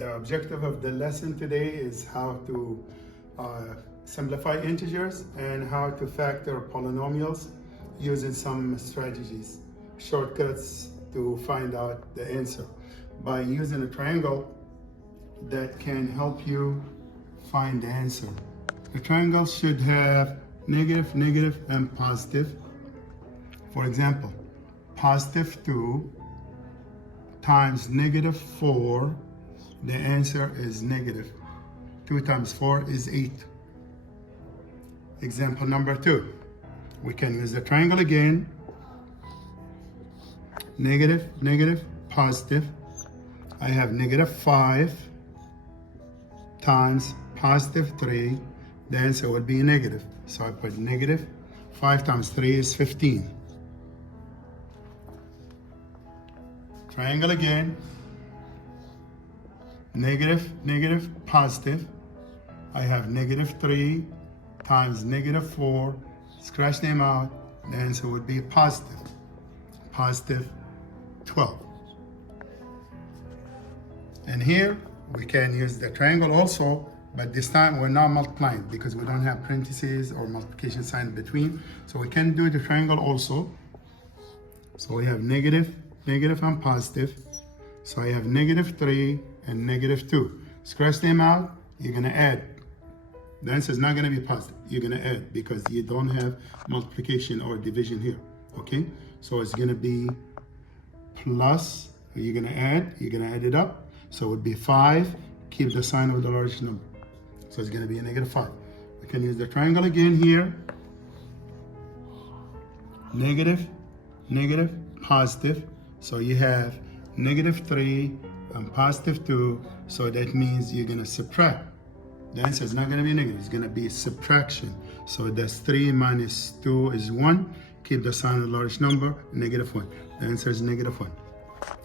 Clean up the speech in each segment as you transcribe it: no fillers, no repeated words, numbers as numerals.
The objective of the lesson today is how to simplify integers and how to factor polynomials using some strategies, shortcuts to find out the answer by using a triangle that can help you find the answer. The triangle should have negative, negative, and positive. For example, positive 2 times negative 4, the answer is negative. 2 times 4 is 8. Example number 2. We can use the triangle again. Negative, negative, positive. I have negative 5 times positive 3. The answer would be negative. So I put negative. 5 times 3 is 15. Triangle again. Negative, negative, positive. I have negative 3 times negative 4. Scratch them out. The answer would be positive. Positive 12. And here we can use the triangle also, but this time we're not multiplying because we don't have parentheses or multiplication sign in between. So we can do the triangle also. So we have negative, negative, and positive. So I have negative 3 and negative 2. Scratch them out, you're gonna add. The answer is not gonna be positive. You're gonna add because you don't have multiplication or division here, okay? So it's gonna be plus, you're gonna add it up. So it would be 5, keep the sign with the large number. So it's gonna be a negative 5. We can use the triangle again here. Negative, negative, positive. So you have negative 3 and positive 2. So that means you're gonna subtract. The answer is not gonna be negative, it's gonna be subtraction. So that's 3 minus 2 is 1. Keep the sign with a large number, negative 1. The answer is negative 1,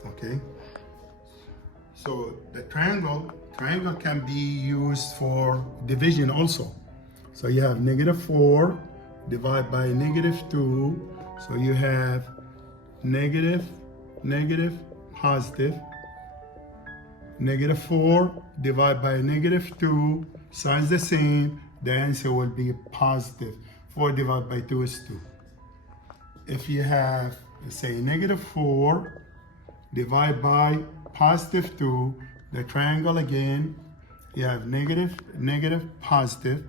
okay? So the triangle can be used for division also. So you have negative 4 divided by negative 2. So you have negative, negative, positive. Negative 4 divided by negative 2, signs the same, the answer will be positive. 4 divided by 2 is 2. If you have, let's say, negative 4 divided by positive 2, the triangle again, you have negative, negative, positive.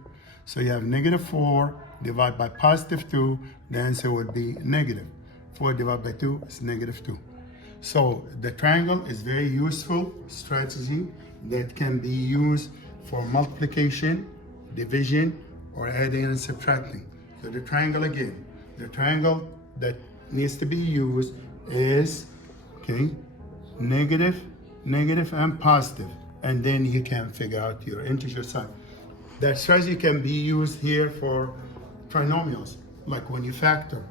So you have negative 4 divided by positive 2, the answer would be negative. 4 divided by 2 is negative 2. So the triangle is very useful strategy that can be used for multiplication, division, or adding and subtracting. So the triangle again, the triangle that needs to be used is, okay, negative, negative, and positive. And then you can figure out your integer sign. That strategy can be used here for trinomials, like when you factor.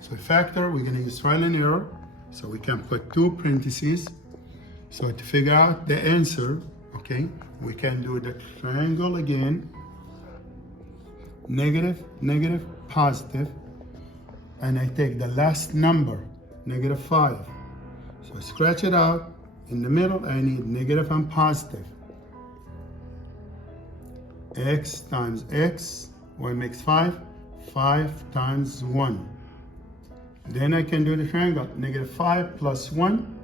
So factor, we're gonna use trial and error. So we can put 2 parentheses. So to figure out the answer, okay, we can do the triangle again. Negative, negative, positive. And I take the last number, negative 5. So scratch it out. In the middle, I need negative and positive. X times X, what makes 5? 5 times 1. Then I can do the triangle. Negative 5 plus 1.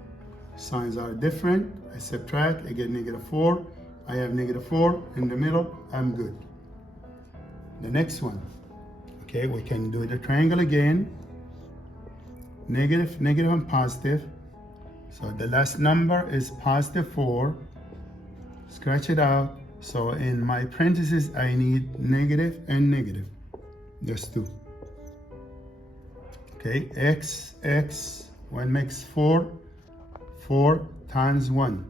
Signs are different. I subtract, I get negative 4. I have negative 4 in the middle. I'm good. The next one. Okay, we can do the triangle again. Negative, negative, and positive. So the last number is positive 4. Scratch it out. So in my parentheses, I need negative and negative. There's 2. Okay, X, what makes 4? 4 times 1.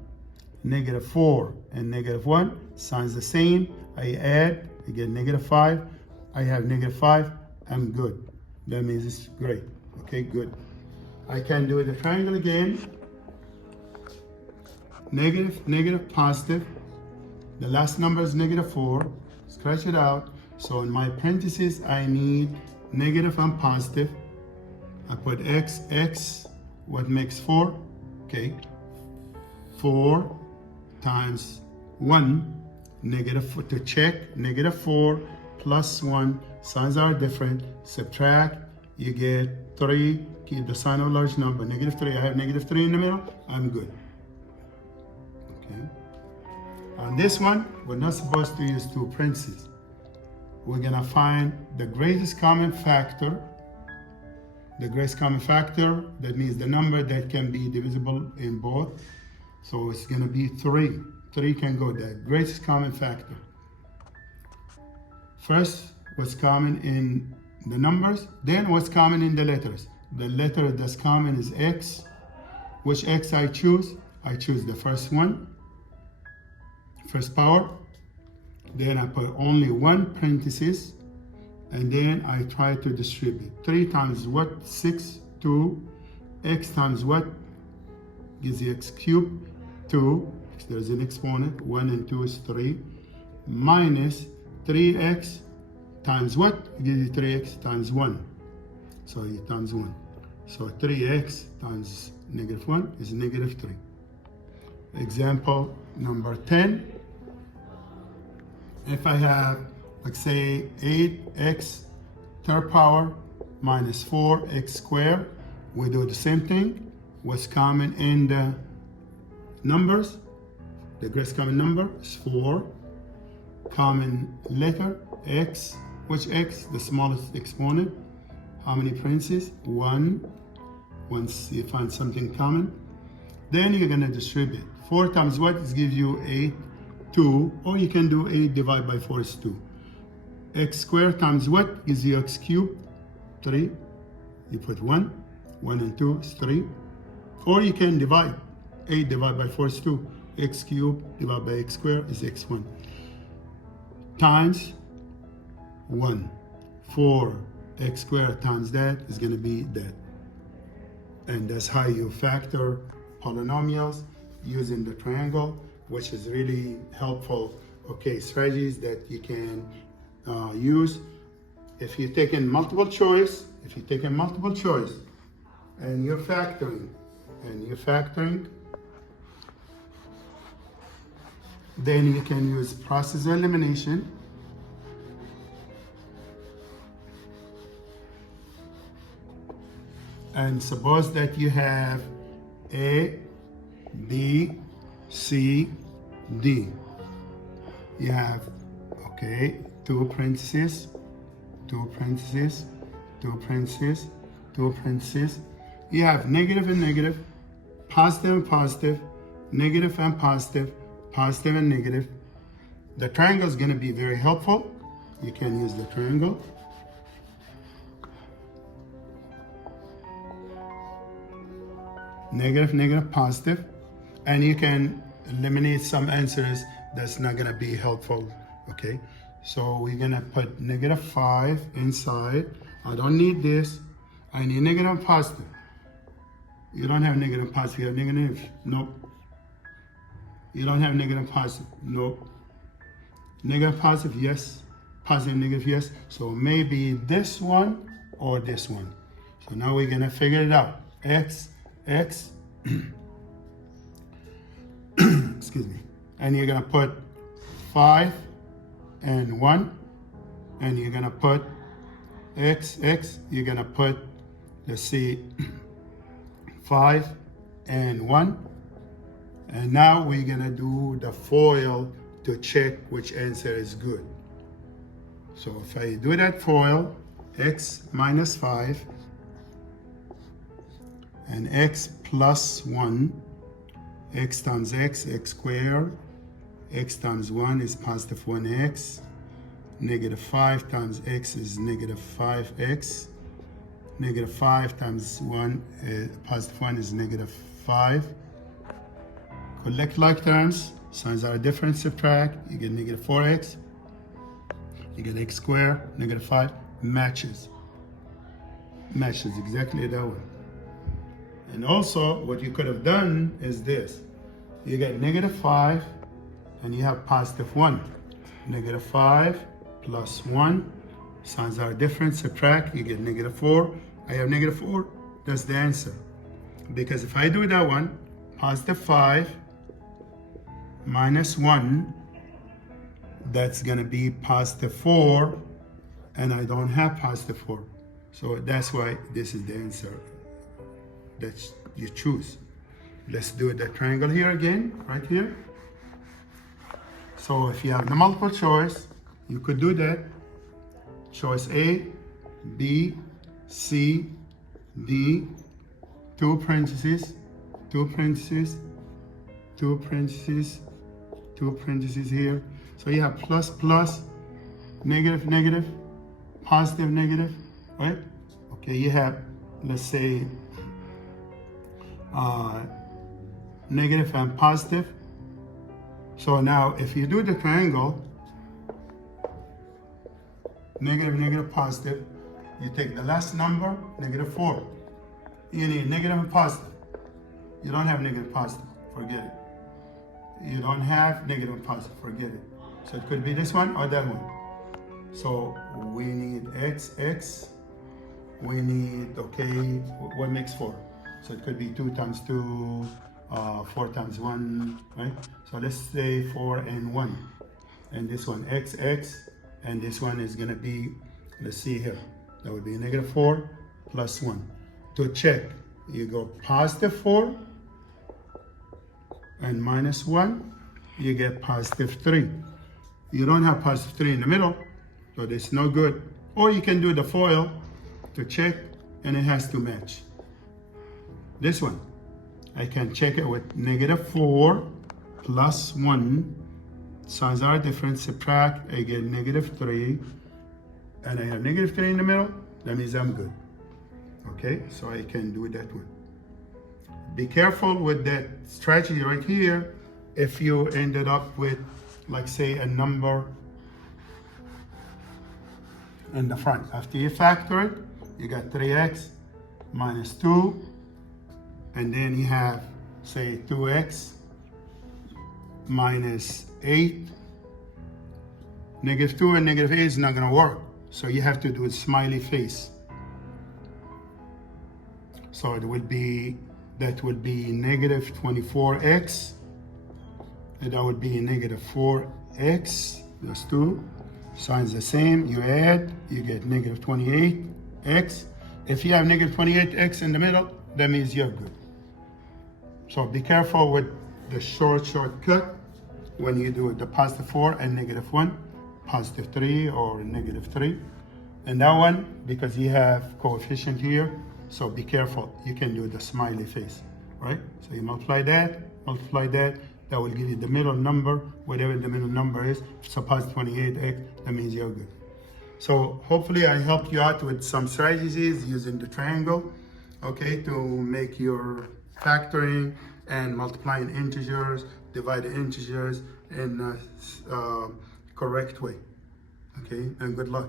Negative 4 and negative 1, signs the same. I add, I get negative 5. I have negative 5, I'm good. That means it's great. Okay, good. I can do the triangle again. Negative, negative, positive. The last number is negative 4. Scratch it out. So in my parentheses, I need negative and positive. I put X, what makes 4? Okay, 4 times 1, to check, -4 plus 1, signs are different, subtract, you get 3, keep the sign of a large number, -3, I have -3 in the middle, I'm good. Okay. On this one, we're not supposed to use two parentheses. We're gonna find the greatest common factor. The greatest common factor, that means the number that can be divisible in both. So it's gonna be 3. 3 can go there, greatest common factor. First, what's common in the numbers, then what's common in the letters. The letter that's common is X. Which X I choose? I choose the first one, first power. Then I put only one parenthesis, and then I try to distribute. 3 times what? 6, 2. X times what? Gives you X cubed, 2. There's an exponent, 1 and 2 is 3. Minus 3x times what? It gives you 3x times 1. So you times 1. So 3x times -1 is -3. Example number 10. If I have, let's say, 8x third power minus 4x squared, we do the same thing. What's common in the numbers? The greatest common number is 4. Common letter, X. Which X? The smallest exponent. How many parentheses? 1. Once you find something common, then you're going to distribute. 4 times what? It gives you 8, 2. Or you can do 8 divided by 4 is 2. X squared times what? Gives you X cubed, 3. You put 1. 1 and 2 is 3. Or you can divide. 8 divided by 4 is 2. X cubed divided by X squared is X1. Times 1. 4 X squared times that is going to be that. And that's how you factor polynomials using the triangle, which is really helpful, okay, strategies that you can use. If you're taking multiple choice, and you're factoring, then you can use process of elimination. And suppose that you have A, B, C, D. You have, okay, 2 parentheses, 2 parentheses, 2 parentheses, 2 parentheses. You have negative and negative, positive and positive, negative and positive, positive and negative. The triangle is going to be very helpful. You can use the triangle. Negative, negative, positive. And you can eliminate some answers that's not going to be helpful. Okay, so we're going to put -5 inside. I don't need this. I need negative and positive. You don't have negative and positive. You have negative. Nope. You don't have negative and positive. Nope. Negative, positive, yes. Positive, negative, yes. So maybe this one or this one. So now we're going to figure it out. X, excuse me. And you're going to put 5 and 1. And you're going to put X. You're going to put, let's see, 5 and 1. And now we're going to do the FOIL to check which answer is good. So if I do that FOIL, X minus 5 and X plus 1, X times X squared, X times 1 is positive 1X, negative 5 times X is negative 5X, negative 5 times 1, positive 1 is negative 5. Collect like terms, signs are different, subtract, you get negative 4x, you get x squared, negative 5, matches exactly that one. And also, what you could have done is this. You get negative 5, and you have positive 1. Negative 5 plus 1, signs are different, subtract, you get negative 4. I have negative 4, that's the answer. Because if I do that one, positive 5 minus 1, that's gonna be positive 4, and I don't have positive 4. So that's why this is the answer that you choose. Let's do the triangle here again, right here. So if you have the multiple choice, you could do that. Choice A, B, C, D, 2 parentheses, 2 parentheses, 2 parentheses, 2 parentheses here. So you have plus, plus, negative, negative, positive, negative, right? Okay, you have, let's say, negative and positive. So now if you do the triangle, negative, negative, positive, you take the last number, negative 4. You need negative and positive. You don't have negative positive, forget it. You don't have negative and positive, forget it. So it could be this one or that one. So we need x, we need, okay, what makes 4? So it could be 2 times 2, 4 times 1, right? So let's say 4 and 1. And this one, x, and this one is gonna be, let's see here, that would be a negative 4 plus 1. To check, you go positive 4 and minus 1, you get positive 3. You don't have positive 3 in the middle, so it's no good. Or you can do the FOIL to check, and it has to match. This one, I can check it with negative 4 plus 1. Signs are different, subtract, I get negative 3. And I have negative 3 in the middle, that means I'm good. Okay, so I can do that one. Be careful with that strategy right here. If you ended up with, like say, a number in the front. After you factor it, you got 3x minus 2, and then you have, say, 2x minus 8. Negative 2 and negative 8 is not gonna work. So you have to do a smiley face. So it would be, that would be negative 24x, and that would be negative 4x, that's 2. Signs the same, you add, you get negative 28x. If you have negative 28x in the middle, that means you're good. So be careful with the shortcut when you do the positive 4 and negative 1, positive 3 or negative 3. And that one, because you have coefficient here, so be careful. You can do the smiley face, right? So you multiply that, that will give you the middle number, whatever the middle number is. So positive 28x, that means you're good. So hopefully I helped you out with some strategies using the triangle, okay, to make your factoring and multiplying integers, dividing integers in a correct way, okay, and good luck.